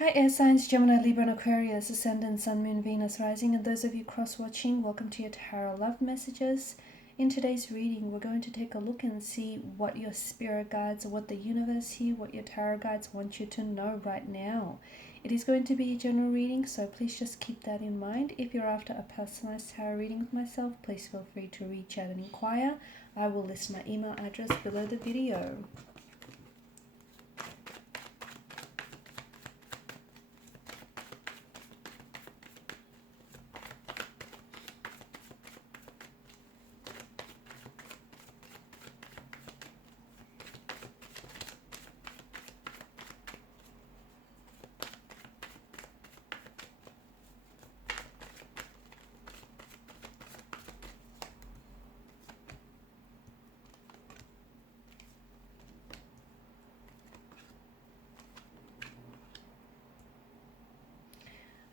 Hi air signs, Gemini, Libra and Aquarius, Ascendant, Sun, Moon, Venus, Rising, and those of you cross-watching, welcome to your Tarot Love Messages. In today's reading, we're going to take a look and see what your spirit guides, or what the universe here, what your tarot guides want you to know right now. It is going to be a general reading, so please just keep that in mind. If you're after a personalized tarot reading with myself, please feel free to reach out and inquire. I will list my email address below the video.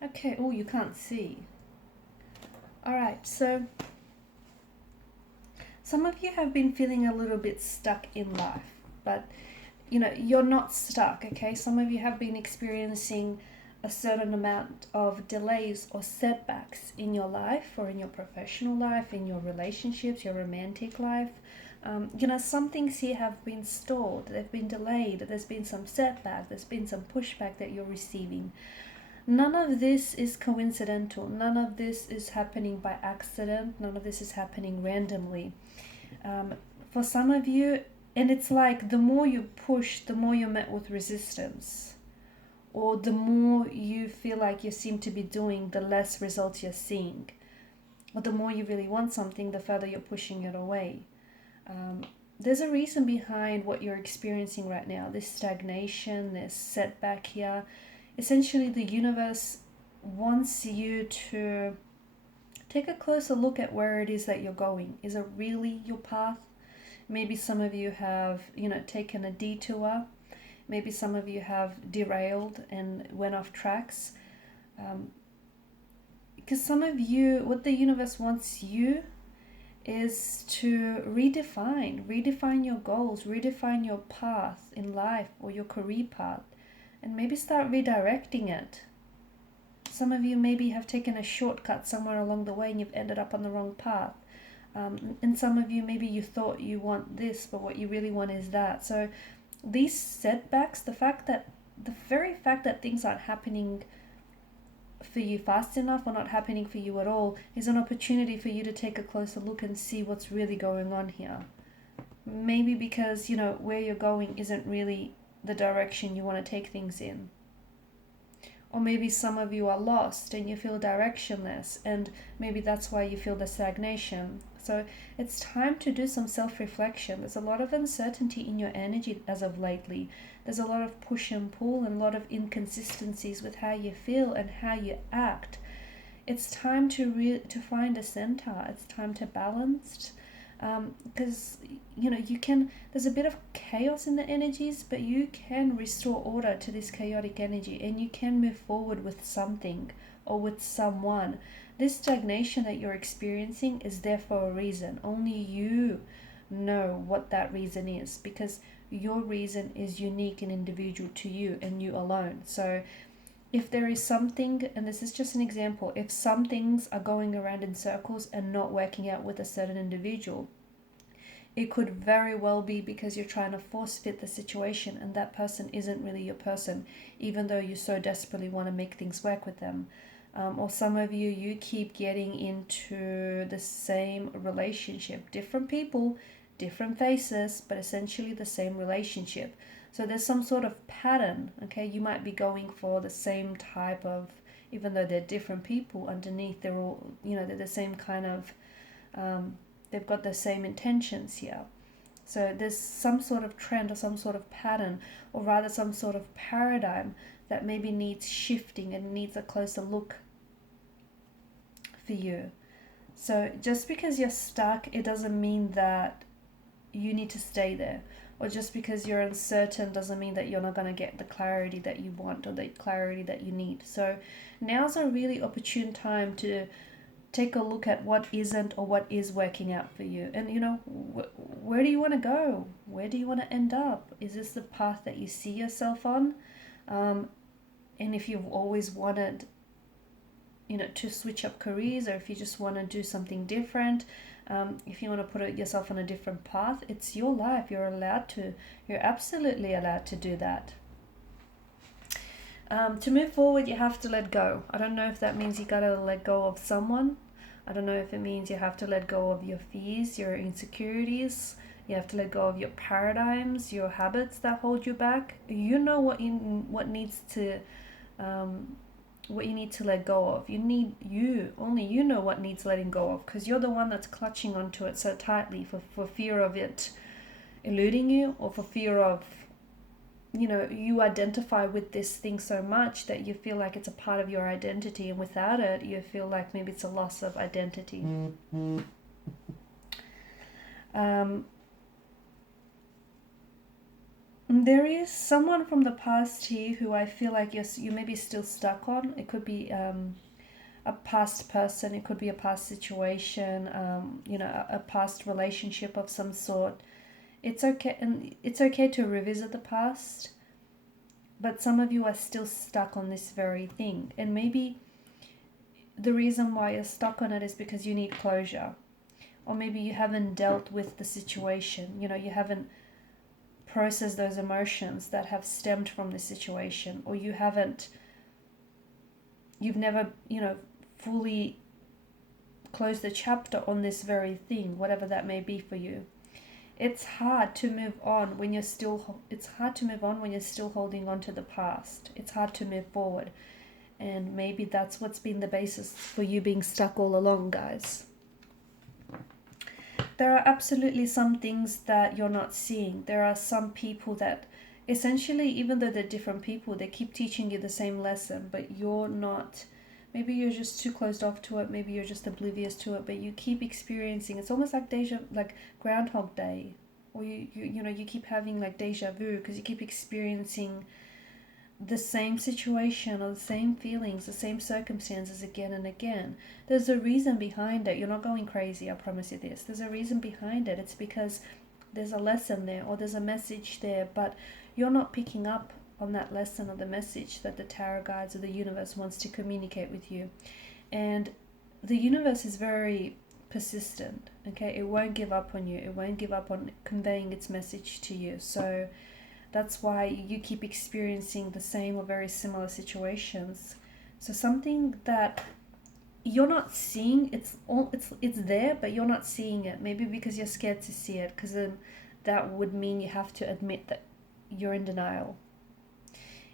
Okay, oh, you can't see. Alright, so some of you have been feeling a little bit stuck in life, but you know, you're not stuck, okay? Some of you have been experiencing a certain amount of delays or setbacks in your life or in your professional life, in your relationships, your romantic life. You know, some things here have been stalled, they've been delayed, there's been some setback, there's been some pushback that you're receiving. None of this is coincidental. None of this is happening by accident. None of this is happening randomly. For some of you, and it's like the more you push, the more you're met with resistance. Or the more you feel like you seem to be doing, the less results you're seeing. Or the more you really want something, the further you're pushing it away. There's a reason behind what you're experiencing right now. This stagnation, this setback here. Essentially, the universe wants you to take a closer look at where it is that you're going. Is it really your path? Maybe some of you have, taken a detour. Maybe some of you have derailed and went off tracks. Because some of you, what the universe wants you is to redefine your goals, redefine your path in life or your career path. And maybe start redirecting it. Some of you maybe have taken a shortcut somewhere along the way and you've ended up on the wrong path. And some of you, maybe you thought you want this, but what you really want is that. So these setbacks, the very fact that things aren't happening for you fast enough or not happening for you at all, is an opportunity for you to take a closer look and see what's really going on here. Maybe because, where you're going isn't really the direction you want to take things in. Or maybe some of you are lost and you feel directionless, and maybe that's why you feel the stagnation. So it's time to do some self-reflection. There's a lot of uncertainty in your energy as of lately. There's a lot of push and pull and a lot of inconsistencies with how you feel and how you act. It's time to find a center. It's time to balance. Because there's a bit of chaos in the energies, but you can restore order to this chaotic energy and you can move forward with something or with someone. This stagnation that you're experiencing is there for a reason. Only you know what that reason is, because your reason is unique and individual to you and you alone. So if there is something, and this is just an example, if some things are going around in circles and not working out with a certain individual, it could very well be because you're trying to force fit the situation and that person isn't really your person, even though you so desperately want to make things work with them. Or some of you keep getting into the same relationship. Different people, different faces, but essentially the same relationship. So there's some sort of pattern, okay? You might be going for the same type of, even though they're different people, underneath they're all, they're the same kind of, they've got the same intentions here. So there's some sort of trend or some sort of pattern, or rather some sort of paradigm that maybe needs shifting and needs a closer look for you. So just because you're stuck, it doesn't mean that you need to stay there. Or just because you're uncertain doesn't mean that you're not going to get the clarity that you want or the clarity that you need. So now's a really opportune time to take a look at what isn't or what is working out for you. And where do you want to go? Where do you want to end up? Is this the path that you see yourself on? And if you've always wanted, you know, to switch up careers, or if you just want to do something different, if you want to put yourself on a different path, it's your life. You're allowed to. You're absolutely allowed to do that. To move forward, you have to let go. I don't know if that means you gotta let go of someone. I don't know if it means you have to let go of your fears, your insecurities. You have to let go of your paradigms, your habits that hold you back. You know what needs to what you need to let go of. Only you know what needs letting go of, because you're the one that's clutching onto it so tightly for fear of it eluding you, or for fear of, you know, you identify with this thing so much that you feel like it's a part of your identity, and without it you feel like maybe it's a loss of identity. There is someone from the past here who I feel like you may be still stuck on. It could be a past person, it could be a past situation, you know, a past relationship of some sort. It's okay, and it's okay to revisit the past, but some of you are still stuck on this very thing. And maybe the reason why you're stuck on it is because you need closure, or maybe you haven't dealt with the situation. You know, you haven't process those emotions that have stemmed from the situation, or you've never, you know, fully closed the chapter on this very thing, whatever that may be for you. It's hard to move on when you're still holding on to the past. It's hard to move forward, and maybe that's what's been the basis for you being stuck all along, guys. There are absolutely some things that you're not seeing. There are some people that essentially, even though they're different people, they keep teaching you the same lesson, but you're not. Maybe you're just too closed off to it. Maybe you're just oblivious to it, but you keep experiencing. It's almost like Groundhog Day, or you know, you keep having like deja vu, because you keep experiencing the same situation or the same feelings, the same circumstances again and again. There's a reason behind it. You're not going crazy, I promise you this. There's a reason behind it. It's because there's a lesson there, or there's a message there, but you're not picking up on that lesson or the message that the tarot guides or the universe wants to communicate with you. And the universe is very persistent, okay? It won't give up on you. It won't give up on conveying its message to you. So that's why you keep experiencing the same or very similar situations. So something that you're not seeing, it's there, but you're not seeing it. Maybe because you're scared to see it, because then that would mean you have to admit that you're in denial.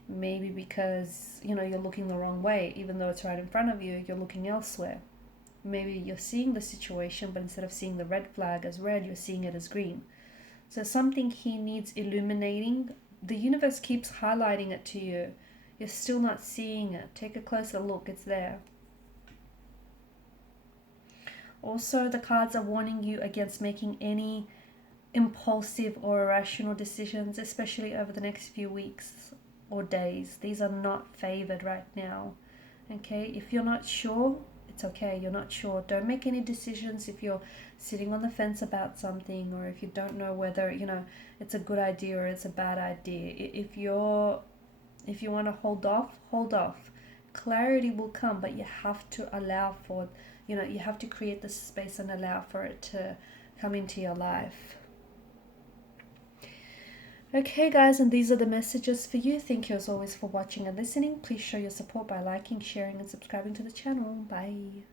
Maybe because, you know, you're looking the wrong way, even though it's right in front of you, you're looking elsewhere. Maybe you're seeing the situation, but instead of seeing the red flag as red, you're seeing it as green. So something here needs illuminating. The universe keeps highlighting it to you. You're still not seeing it. Take a closer look. It's there. Also, the cards are warning you against making any impulsive or irrational decisions, especially over the next few weeks or days. These are not favored right now. Okay? If you're not sure, it's okay. You're not sure. Don't make any decisions if you're sitting on the fence about something, or if you don't know whether, you know, it's a good idea or it's a bad idea. If you want to hold off. Clarity will come, but you have to allow for, you know, you have to create the space and allow for it to come into your life. Okay guys, and these are the messages for you. Thank you as always for watching and listening. Please show your support by liking, sharing and subscribing to the channel. Bye.